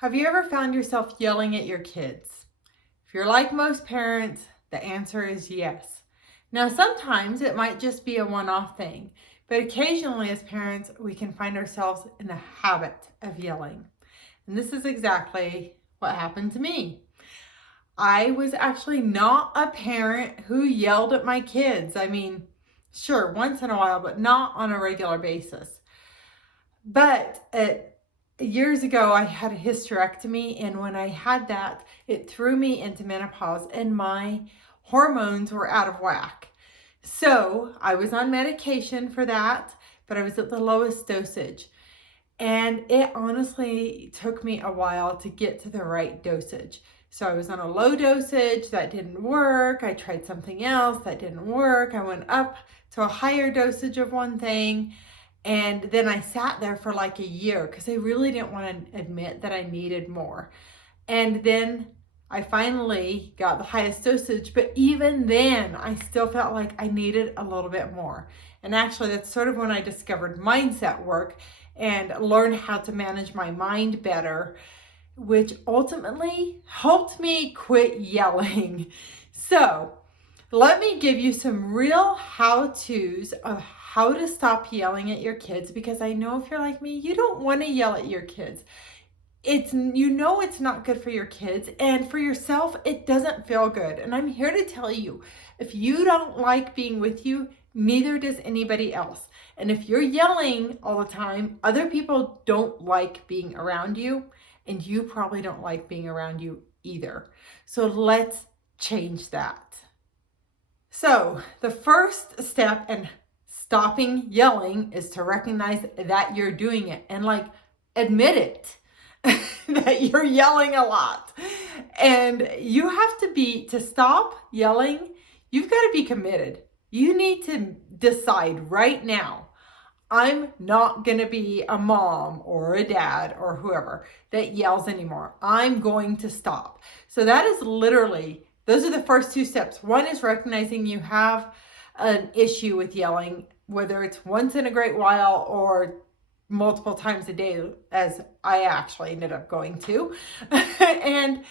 Have you ever found yourself yelling at your kids? If you're like most parents, the answer is yes. Now, sometimes it might just be a one-off thing, but occasionally as parents, we can find ourselves in the habit of yelling. And this is exactly what happened to me. I was actually not a parent who yelled at my kids. I mean, sure, once in a while, but not on a regular basis. But years ago, I had a hysterectomy, and when I had that, it threw me into menopause, and my hormones were out of whack. So I was on medication for that, but I was at the lowest dosage. And it honestly took me a while to get to the right dosage. So I was on a low dosage, that didn't work. I tried something else, that didn't work. I went up to a higher dosage of one thing. And then I sat there for like a year because I really didn't want to admit that I needed more. And then I finally got the highest dosage, but even then I still felt like I needed a little bit more. And actually that's sort of when I discovered mindset work and learned how to manage my mind better, which ultimately helped me quit yelling. So let me give you some real how-tos of how to stop yelling at your kids, because I know if you're like me, you don't want to yell at your kids. It's not good for your kids, and for yourself, it doesn't feel good. And I'm here to tell you, if you don't like being with you, neither does anybody else. And if you're yelling all the time, other people don't like being around you, and you probably don't like being around you either. So let's change that. So the first step in stopping yelling is to recognize that you're doing it and admit it. That you're yelling a lot. And you have to stop yelling, you've got to be committed. You need to decide right now, I'm not going to be a mom or a dad or whoever that yells anymore. I'm going to stop. So that is literally, those are the first two steps. One is recognizing you have an issue with yelling, whether it's once in a great while or multiple times a day, as I actually ended up going to, and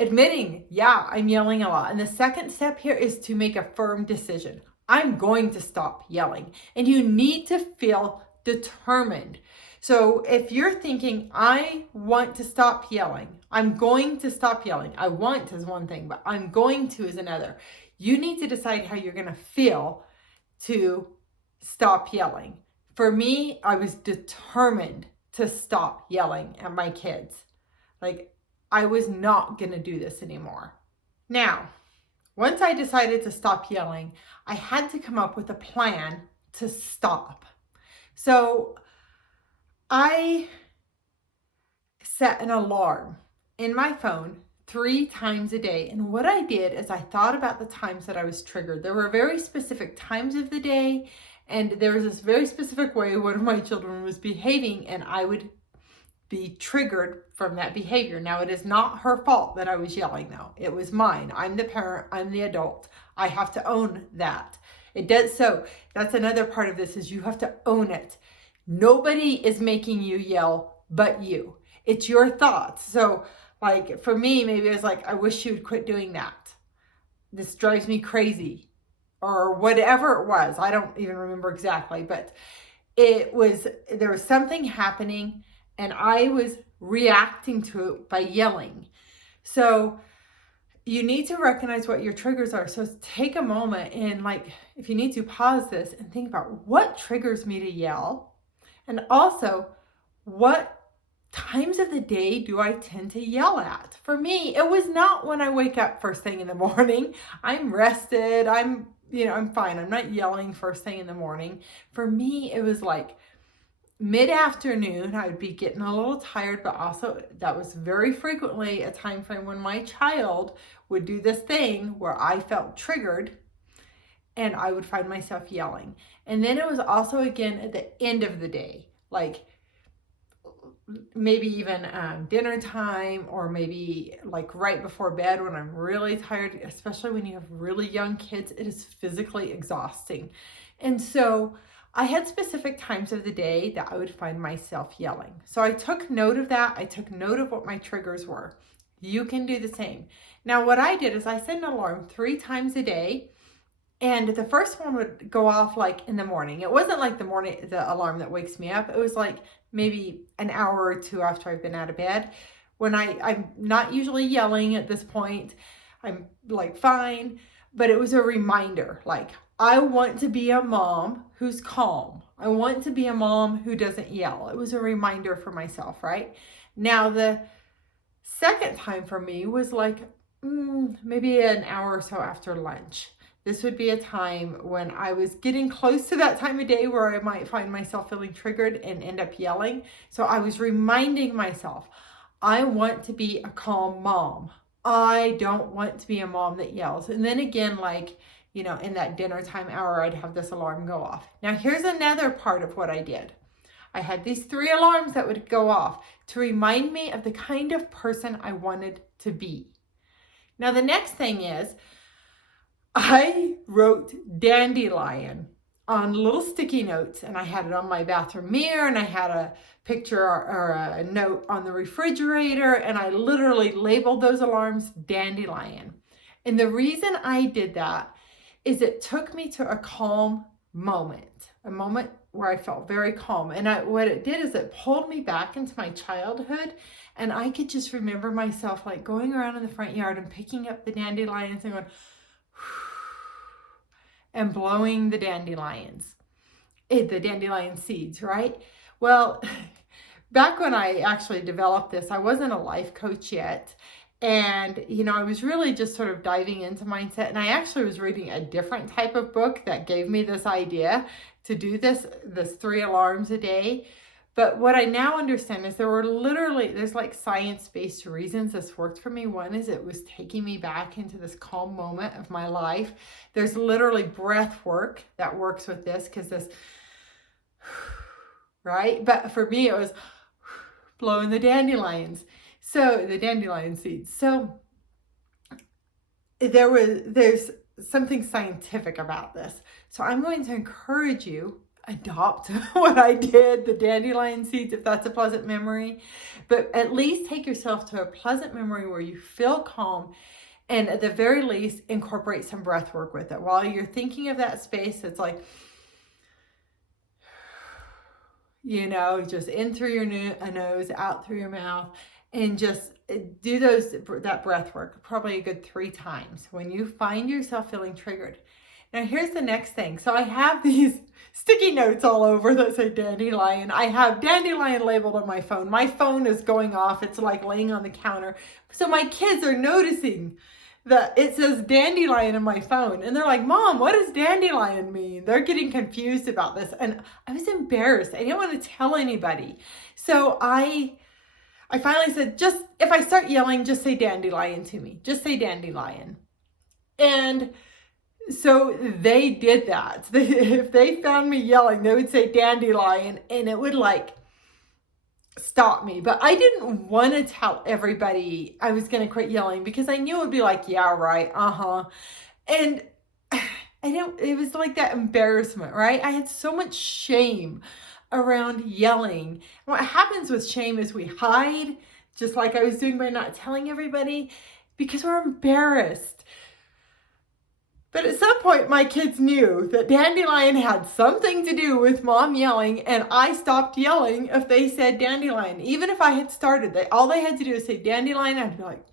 admitting, yeah, I'm yelling a lot. And the second step here is to make a firm decision. I'm going to stop yelling. And you need to feel determined. So if you're thinking, I want to stop yelling, I'm going to stop yelling. I want is one thing, but I'm going to is another. You need to decide how you're going to feel to stop yelling. For me, I was determined to stop yelling at my kids. I was not going to do this anymore. Now, once I decided to stop yelling, I had to come up with a plan to stop. So I set an alarm in my phone 3 times a day. And what I did is I thought about the times that I was triggered. There were very specific times of the day, and there was this very specific way one of my children was behaving, and I would be triggered from that behavior. Now, it is not her fault that I was yelling, though. It was mine. I'm the parent. I'm the adult. I have to own that. It does. So that's another part of this, is you have to own it. Nobody is making you yell but you. It's your thoughts. So for me, maybe it was I wish she would quit doing that. This drives me crazy. Or whatever it was. I don't even remember exactly, but there was something happening and I was reacting to it by yelling. So you need to recognize what your triggers are. So take a moment and if you need to, pause this and think about what triggers me to yell. And also, what times of the day do I tend to yell at? For me, it was not when I wake up first thing in the morning. I'm rested. I'm fine. I'm not yelling first thing in the morning. For me, it was mid-afternoon. I would be getting a little tired, but also that was very frequently a time frame when my child would do this thing where I felt triggered and I would find myself yelling. And then it was also again at the end of the day, maybe even dinner time, or maybe right before bed when I'm really tired, especially when you have really young kids. It is physically exhausting. And so I had specific times of the day that I would find myself yelling. So I took note of that. I took note of what my triggers were. You can do the same. Now, what I did is I set an alarm 3 times a day. And the first one would go off like in the morning. It wasn't like the alarm that wakes me up. It was like maybe an hour or two after I've been out of bed. When I'm not usually yelling at this point. I'm like fine. But it was a reminder, like, I want to be a mom who's calm. I want to be a mom who doesn't yell. It was a reminder for myself, right? Now, the second time for me was like maybe an hour or so after lunch. This would be a time when I was getting close to that time of day where I might find myself feeling triggered and end up yelling. So I was reminding myself, I want to be a calm mom. I don't want to be a mom that yells. And then again, like, in that dinner time hour, I'd have this alarm go off. Now, here's another part of what I did. I had these 3 alarms that would go off to remind me of the kind of person I wanted to be. Now, the next thing is, I wrote dandelion on little sticky notes, and I had it on my bathroom mirror, and I had a picture or a note on the refrigerator, and I literally labeled those alarms dandelion. And the reason I did that is it took me to a calm moment, a moment where I felt very calm. And what it did is it pulled me back into my childhood, and I could just remember myself like going around in the front yard and picking up the dandelions and going, and blowing the dandelion seeds, right? Well, back when I actually developed this, I wasn't a life coach yet. And, I was really just sort of diving into mindset. And I actually was reading a different type of book that gave me this idea to do this 3 alarms a day. But what I now understand is there's like science-based reasons this worked for me. One is it was taking me back into this calm moment of my life. There's literally breath work that works with this, because this, right? But for me, it was blowing the dandelions. So the dandelion seeds. So there's something scientific about this. So I'm going to encourage you, adopt what I did, the dandelion seeds, if that's a pleasant memory, but at least take yourself to a pleasant memory where you feel calm, and at the very least incorporate some breath work with it. While you're thinking of that space, it's like, just in through your nose, out through your mouth, and just do that breath work probably a good 3 times when you find yourself feeling triggered. Now, here's the next thing. So I have these sticky notes all over that say dandelion. I have dandelion labeled on my phone. My phone is going off. It's like laying on the counter. So my kids are noticing that it says dandelion on my phone. And they're like, Mom, what does dandelion mean? They're getting confused about this. And I was embarrassed. I didn't want to tell anybody. So I finally said, if I start yelling, just say dandelion to me. Just say dandelion. And so they did that. If they found me yelling, they would say dandelion, and it would like stop me. But I didn't want to tell everybody I was going to quit yelling, because I knew it would be like, yeah, right. And it was like that embarrassment, right? I had so much shame around yelling. What happens with shame is we hide, just like I was doing by not telling everybody, because we're embarrassed. But at some point, my kids knew that dandelion had something to do with Mom yelling, and I stopped yelling if they said dandelion. Even if I had started, all they had to do is say dandelion, I'd be like,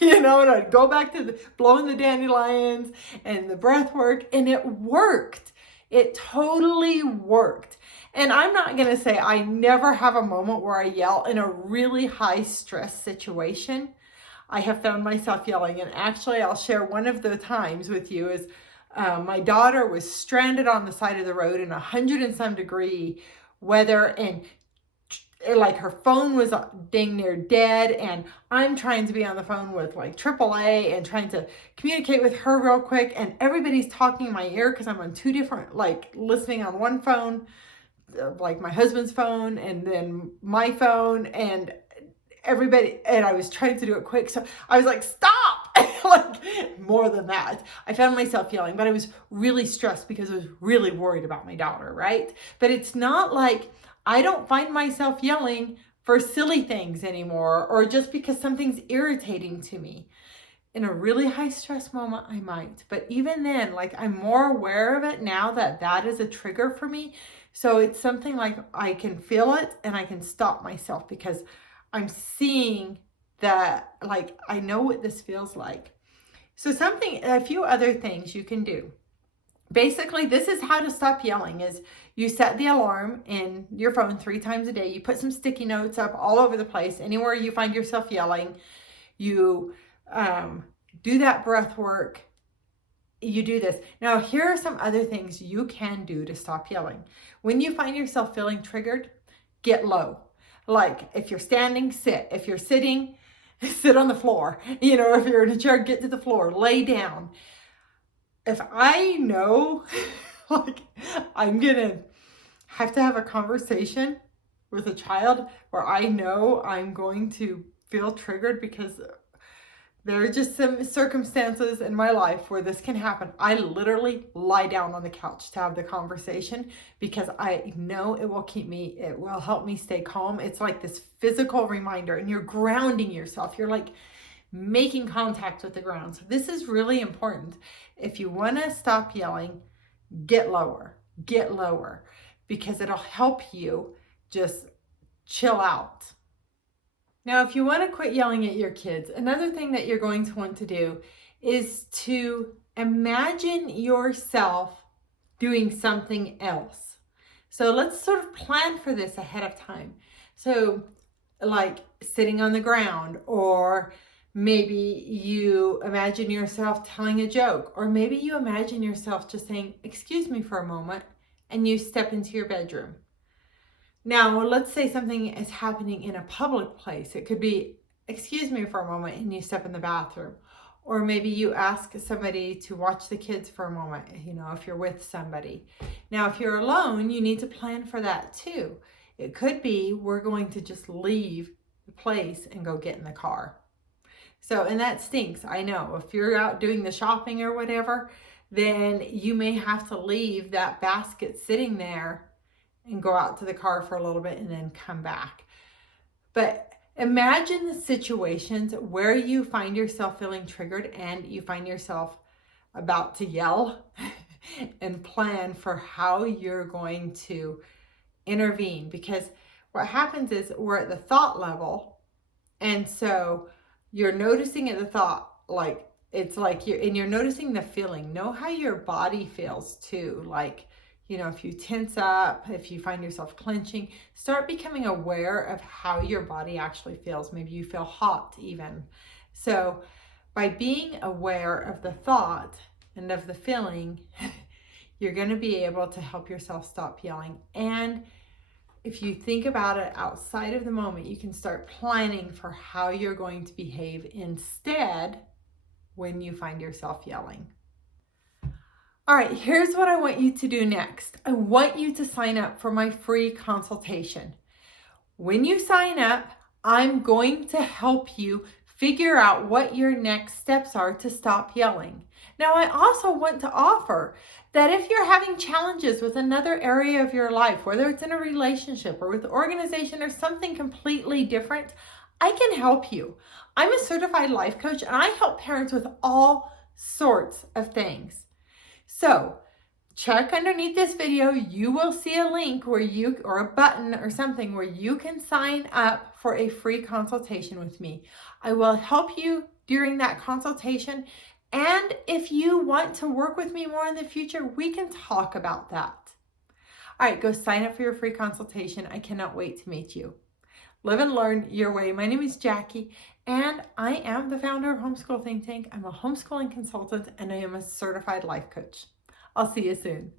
and I'd go back to blowing the dandelions and the breath work, and it worked. It totally worked. And I'm not going to say I never have a moment where I yell in a really high stress situation. I have found myself yelling, and actually I'll share one of the times with you. Is my daughter was stranded on the side of the road in 100 and some degree weather, and like her phone was dang near dead, and I'm trying to be on the phone with like AAA and trying to communicate with her real quick, and everybody's talking in my ear because I'm on 2 different, like listening on one phone, like my husband's phone, and then my phone, and everybody, and I was trying to do it quick, so I was like, stop. like more than that. I found myself yelling, but I was really stressed because I was really worried about my daughter, right? But it's not like I don't find myself yelling for silly things anymore, or just because something's irritating to me. In a really high stress moment, I might, but even then, like, I'm more aware of it now that that is a trigger for me. So it's something like I can feel it and I can stop myself because I'm seeing that, like, I know what this feels like. So a few other things you can do. Basically, this is how to stop yelling: is you set the alarm in your phone 3 times a day. You put some sticky notes up all over the place, anywhere you find yourself yelling. You do that breath work. You do this. Now, here are some other things you can do to stop yelling. When you find yourself feeling triggered, get low. Like, if you're standing, sit. If you're sitting, sit on the floor. You know, if you're in a chair, get to the floor, lay down. If I know, like, I'm gonna have to have a conversation with a child where I know I'm going to feel triggered because there are just some circumstances in my life where this can happen, I literally lie down on the couch to have the conversation because I know it will help me stay calm. It's like this physical reminder, and you're grounding yourself. You're like making contact with the ground. So this is really important. If you want to stop yelling, get lower, because it'll help you just chill out. Now, if you want to quit yelling at your kids, another thing that you're going to want to do is to imagine yourself doing something else. So let's sort of plan for this ahead of time. So like sitting on the ground, or maybe you imagine yourself telling a joke, or maybe you imagine yourself just saying, "Excuse me for a moment," and you step into your bedroom. Now, let's say something is happening in a public place. It could be, "Excuse me for a moment," and you step in the bathroom. Or maybe you ask somebody to watch the kids for a moment, you know, if you're with somebody. Now, if you're alone, you need to plan for that too. It could be, we're going to just leave the place and go get in the car. So, and that stinks, I know. If you're out doing the shopping or whatever, then you may have to leave that basket sitting there and go out to the car for a little bit and then come back. But imagine the situations where you find yourself feeling triggered and you find yourself about to yell and plan for how you're going to intervene. Because what happens is we're at the thought level, and so you're noticing at the thought, like, it's like you're noticing the feeling. Know how your body feels too. Like, you know, if you tense up, if you find yourself clenching, start becoming aware of how your body actually feels. Maybe you feel hot even. So by being aware of the thought and of the feeling, you're going to be able to help yourself stop yelling. And if you think about it outside of the moment, you can start planning for how you're going to behave instead when you find yourself yelling. All right, here's what I want you to do next. I want you to sign up for my free consultation. When you sign up, I'm going to help you figure out what your next steps are to stop yelling. Now, I also want to offer that if you're having challenges with another area of your life, whether it's in a relationship or with organization or something completely different, I can help you. I'm a certified life coach, and I help parents with all sorts of things. So check underneath this video. You will see a link or a button or something where you can sign up for a free consultation with me. I will help you during that consultation. And if you want to work with me more in the future, we can talk about that. All right, go sign up for your free consultation. I cannot wait to meet you. Live and learn your way. My name is Jackie, and I am the founder of Homeschool Think Tank. I'm a homeschooling consultant, and I am a certified life coach. I'll see you soon.